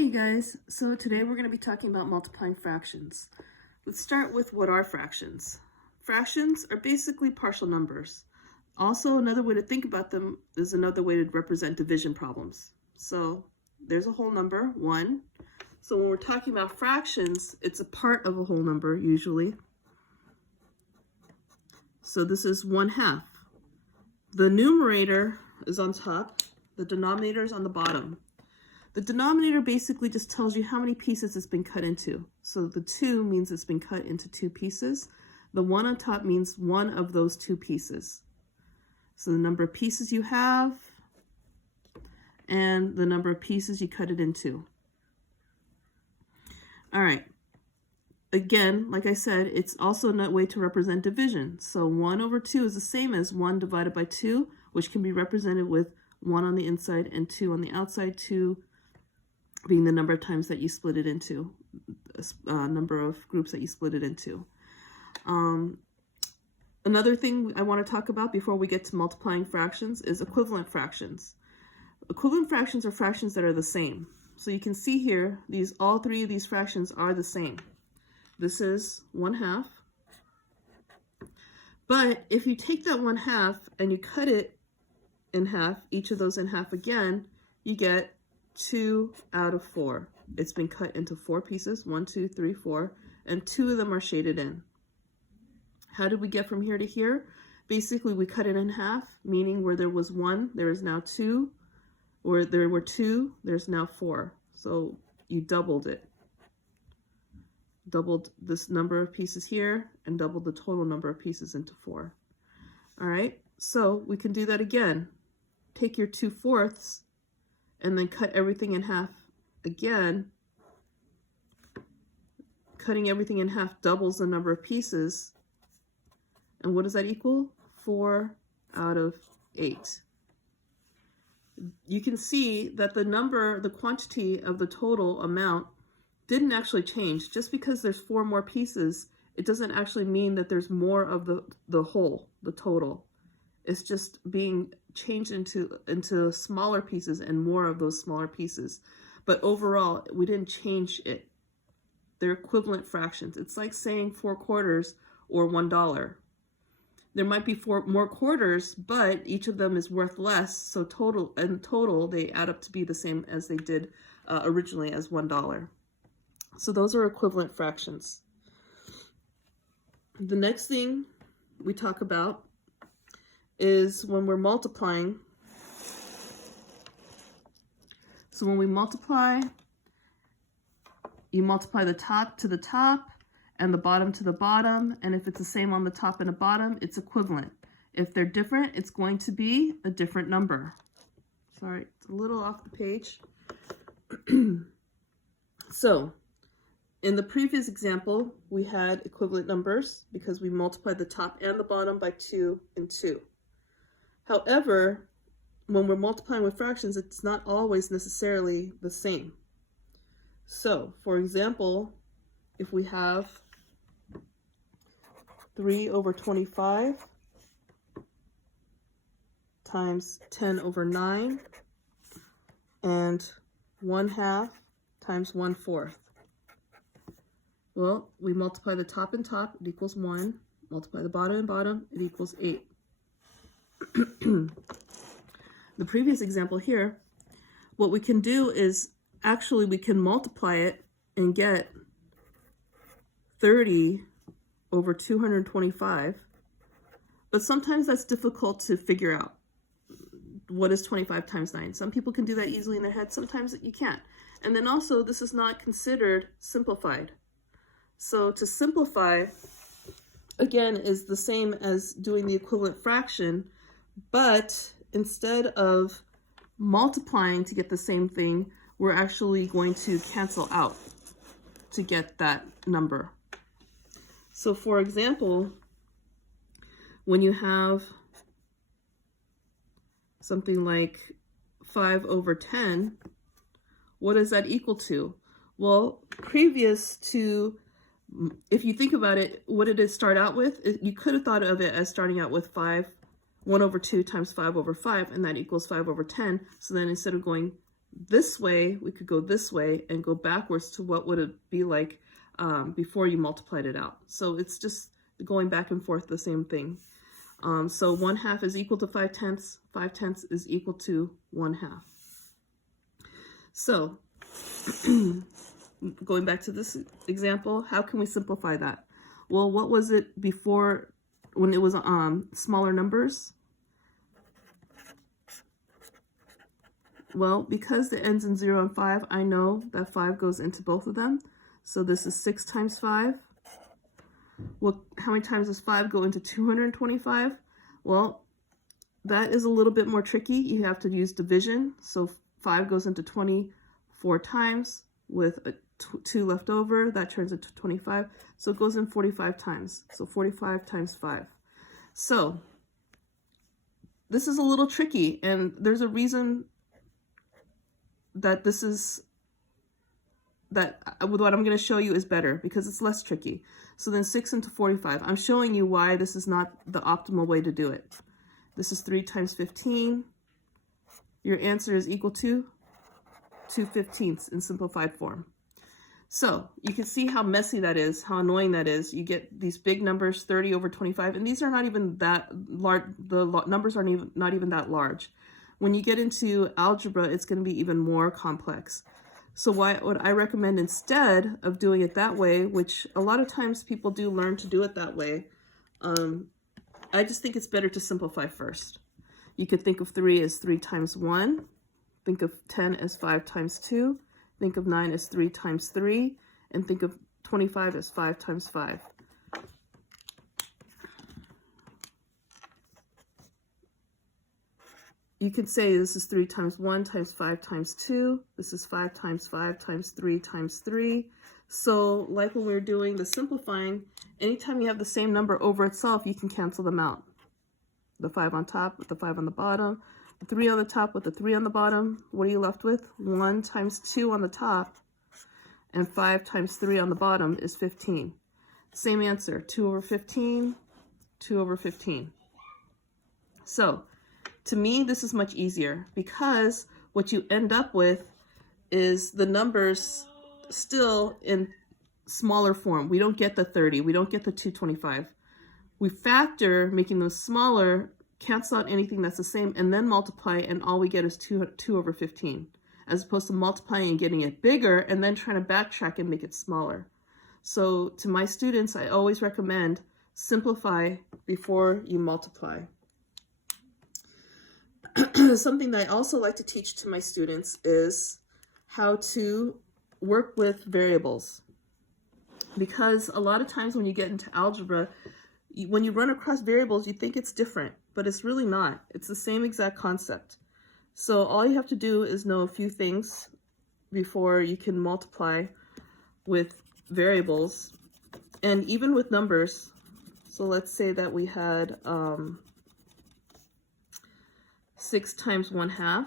you guys. So today we're going to be talking about multiplying fractions. Let's start with what are fractions. Fractions are basically partial numbers. Also, another way to think about them is another way to represent division problems. So there's a whole number, 1. So when we're talking about fractions, it's a part of a whole number usually. So this is 1/2. The numerator is on top, the denominator is on the bottom. The denominator basically just tells you how many pieces it's been cut into. So the 2 means it's been cut into 2 pieces. The 1 on top means one of those 2 pieces. So the number of pieces you have and the number of pieces you cut it into. All right. Again, like I said, it's also a way to represent division. So 1/2 is the same as 1 divided by 2, which can be represented with 1 on the inside and 2 on the outside, 2 being the number of times that you split it into, number of groups that you split it into. Another thing I want to talk about before we get to multiplying fractions is equivalent fractions. Equivalent fractions are fractions that are the same. So you can see here, all 3 of these fractions are the same. This is 1/2. But if you take that 1/2 and you cut it in half, each of those in half again, you get 2 out of 4. It's been cut into 4 pieces, 1, 2, 3, 4, and 2 of them are shaded in. How did we get from here to here? Basically, we cut it in half, meaning where there was 1, there is now 2. Where there were 2, there's now 4. So you doubled it. Doubled this number of pieces here and doubled the total number of pieces into 4. All right, so we can do that again. Take your 2/4 and then cut everything in half again. Cutting everything in half doubles the number of pieces. And what does that equal? 4 out of 8. You can see that the quantity of the total amount didn't actually change. Just because there's 4 more pieces, it doesn't actually mean that there's more of the whole, the total. It's just being changed into smaller pieces and more of those smaller pieces. But overall, we didn't change it. They're equivalent fractions. It's like saying 4 quarters or $1. There might be 4 more quarters, but each of them is worth less. So in total, they add up to be the same as they did originally as $1. So those are equivalent fractions. The next thing we talk about is when we're multiplying. So when we multiply, you multiply the top to the top and the bottom to the bottom, and if it's the same on the top and the bottom, it's equivalent. If they're different, it's going to be a different number. Sorry, it's a little off the page. So, in the previous example, we had equivalent numbers because we multiplied the top and the bottom by 2 and 2. However, when we're multiplying with fractions, it's not always necessarily the same. So, for example, if we have 3/25 times 10/9 and 1/2 times 1/4. Well, we multiply the top and top, it equals 1. Multiply the bottom and bottom, it equals 8. The previous example here, what we can do is actually we can multiply it and get 30/225, but sometimes that's difficult to figure out. What is 25 times 9? Some people can do that easily in their head, sometimes you can't. And then also, this is not considered simplified. So to simplify, again, is the same as doing the equivalent fraction, but instead of multiplying to get the same thing, we're actually going to cancel out to get that number. So for example, when you have something like 5/10, what does that equal to? Well, previous to, if you think about it, what did it start out with? You could have thought of it as starting out with 1/2 times 5/5, and that equals 5/10. So then instead of going this way, we could go this way and go backwards to what would it be like before you multiplied it out. So it's just going back and forth the same thing. So 1/2 is equal to 5/10. 5/10 is equal to 1/2. So going back to this example, how can we simplify that? Well, what was it before when it was smaller numbers? Well, because it ends in 0 and 5, I know that 5 goes into both of them. So this is 6 times 5. Well, how many times does 5 go into 225? Well, that is a little bit more tricky. You have to use division. So 5 goes into 24 times with 2 left over. That turns into 25. So it goes in 45 times. So 45 times 5. So this is a little tricky, and there's a reason that this is that what I'm going to show you is better because it's less tricky. So then 6 into 45. I'm showing you why this is not the optimal way to do it. This is 3 times 15. Your answer is equal to 2/15 in simplified form. So you can see how messy that is, how annoying that is. You get these big numbers, 30 over 25, and these are not even that large. The numbers are not even that large. When you get into algebra, it's going to be even more complex. So what I recommend instead of doing it that way, which a lot of times people do learn to do it that way, I just think it's better to simplify first. You could think of 3 as 3 times 1, think of 10 as 5 times 2, think of 9 as 3 times 3, and think of 25 as 5 times 5. You could say this is 3 times 1 times 5 times 2. This is 5 times 5 times 3 times 3. So like when we were doing the simplifying, anytime you have the same number over itself, you can cancel them out. The 5 on top with the 5 on the bottom, the 3 on the top with the 3 on the bottom. What are you left with? 1 times 2 on the top and 5 times 3 on the bottom is 15. Same answer, 2 over 15, 2 over 15. So to me, this is much easier because what you end up with is the numbers still in smaller form. We don't get the 30. We don't get the 225. We factor, making them smaller, cancel out anything that's the same, and then multiply, and all we get is 2 over 15, as opposed to multiplying and getting it bigger and then trying to backtrack and make it smaller. So to my students, I always recommend simplify before you multiply. Something that I also like to teach to my students is how to work with variables. Because a lot of times when you get into algebra, when you run across variables, you think it's different, but it's really not. It's the same exact concept. So all you have to do is know a few things before you can multiply with variables and even with numbers. So let's say that we had 6 times 1/2.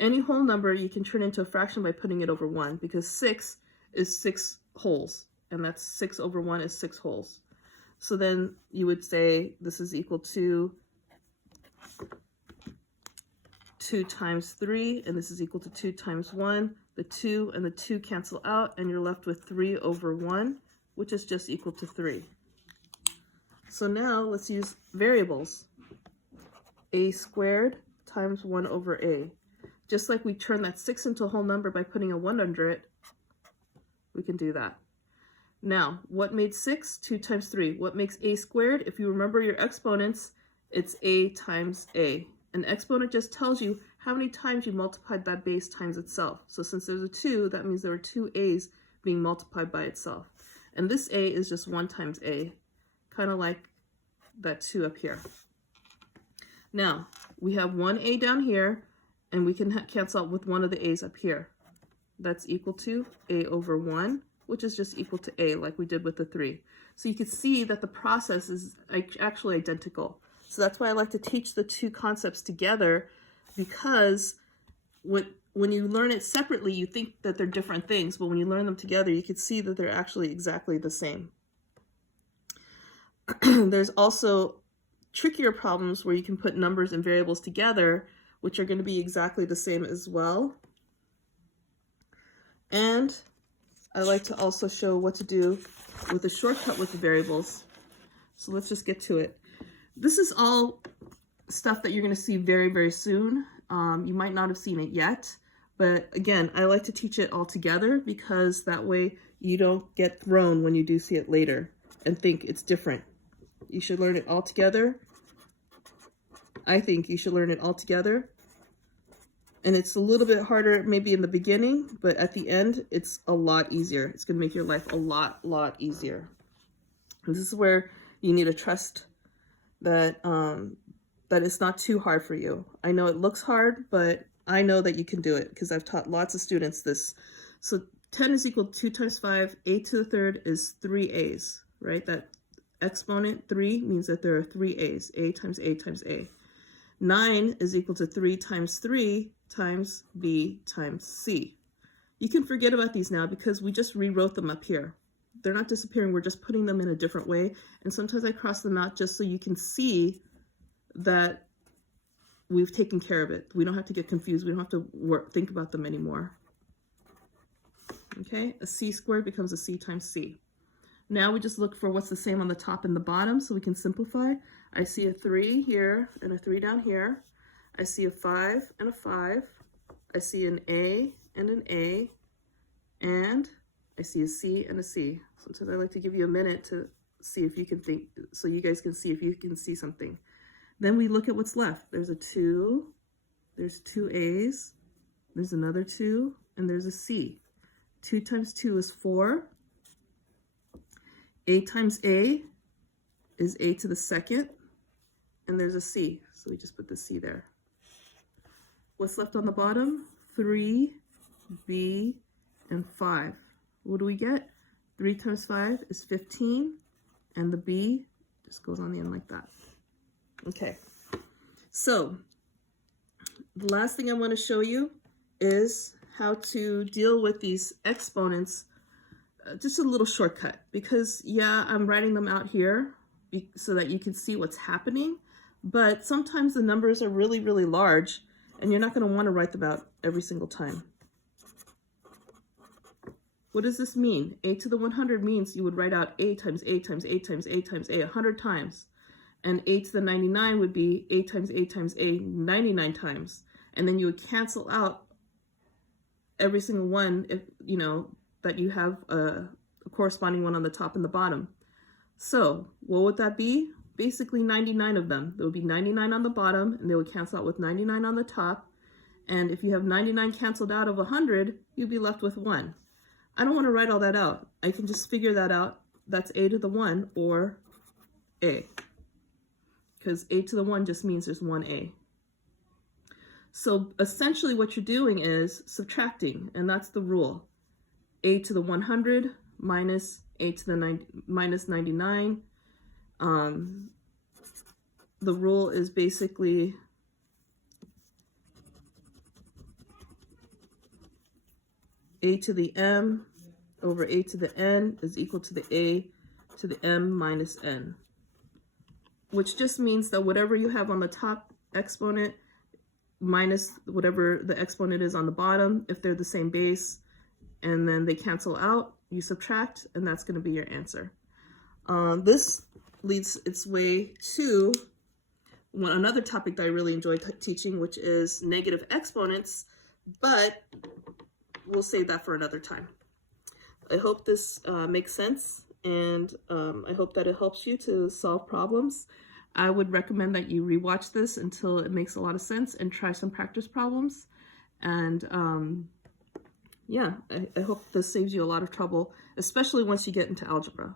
Any whole number you can turn into a fraction by putting it over 1, because 6 is 6 wholes, and that's 6 over 1 is 6 wholes. So then you would say this is equal to 2 times 3, and this is equal to 2 times 1. The 2 and the 2 cancel out, and you're left with 3 over 1, which is just equal to 3. So now let's use variables. A squared times 1 over a. Just like we turn that 6 into a whole number by putting a 1 under it, we can do that. Now, what made 6? 2 times 3. What makes a squared? If you remember your exponents, it's a times a. An exponent just tells you how many times you multiplied that base times itself. So since there's a 2, that means there are 2 a's being multiplied by itself. And this a is just 1 times a, kind of like that 2 up here. Now, we have 1a down here, and we can cancel out with one of the a's up here. That's equal to a over 1, which is just equal to a, like we did with the 3. So you can see that the process is actually identical. So that's why I like to teach the two concepts together, because when you learn it separately, you think that they're different things, but when you learn them together, you can see that they're actually exactly the same. There's also trickier problems where you can put numbers and variables together, which are going to be exactly the same as well. And I like to also show what to do with a shortcut with the variables. So let's just get to it. This is all stuff that you're going to see very, very soon. You might not have seen it yet, but again, I like to teach it all together because that way you don't get thrown when you do see it later and think it's different. You should learn it all together. I think you should learn it all together. And it's a little bit harder maybe in the beginning, but at the end, it's a lot easier. It's going to make your life a lot easier. And this is where you need to trust that that it's not too hard for you. I know it looks hard, but I know that you can do it because I've taught lots of students this. So 10 is equal to 2 times 5. A to the third is 3a's, right? That exponent 3 means that there are 3a's. A times A times A. 9 is equal to 3 times 3 times B times C. You can forget about these now because we just rewrote them up here. They're not disappearing, we're just putting them in a different way. And sometimes I cross them out just so you can see that we've taken care of it. We don't have to get confused. We don't have to think about them anymore. Okay, a C squared becomes a C times C. Now we just look for what's the same on the top and the bottom so we can simplify. I see a 3 here and a 3 down here. I see a 5 and a 5. I see an A and an A. And I see a C and a C. Sometimes I like to give you a minute to see if you can think, so you guys can see if you can see something. Then we look at what's left. There's a 2, there's 2 A's, there's another 2, and there's a C. 2 times 2 is 4. A times A is A to the second, and there's a C. So we just put the C there. What's left on the bottom? 3, B, and 5. What do we get? 3 times 5 is 15, and the B just goes on the end like that. Okay, so the last thing I want to show you is how to deal with these exponents. Just a little shortcut, because yeah, I'm writing them out here so that you can see what's happening, but sometimes the numbers are really, really large, and you're not going to want to write them out every single time. What does this mean? A to the 100 means you would write out A times A times A times A times A 100 times. And A to the 99 would be A times A times A 99 times. And then you would cancel out every single one, if you know that you have a corresponding one on the top and the bottom. So what would that be? Basically 99 of them. There would be 99 on the bottom, and they would cancel out with 99 on the top. And if you have 99 canceled out of 100, you'd be left with 1. I don't want to write all that out. I can just figure that out. That's A to the 1 or A. Because A to the 1 just means there's one A. So essentially what you're doing is subtracting, and that's the rule. A to the 100 minus A to the minus 99. The rule is basically A to the M over A to the N is equal to the A to the M minus N, which just means that whatever you have on the top exponent minus whatever the exponent is on the bottom, if they're the same base, and then they cancel out, you subtract, and that's going to be your answer. This leads its way to another topic that I really enjoy teaching, which is negative exponents, but we'll save that for another time. I hope this makes sense, and I hope that it helps you to solve problems. I would recommend that you rewatch this until it makes a lot of sense and try some practice problems. And yeah, I hope this saves you a lot of trouble, especially once you get into algebra.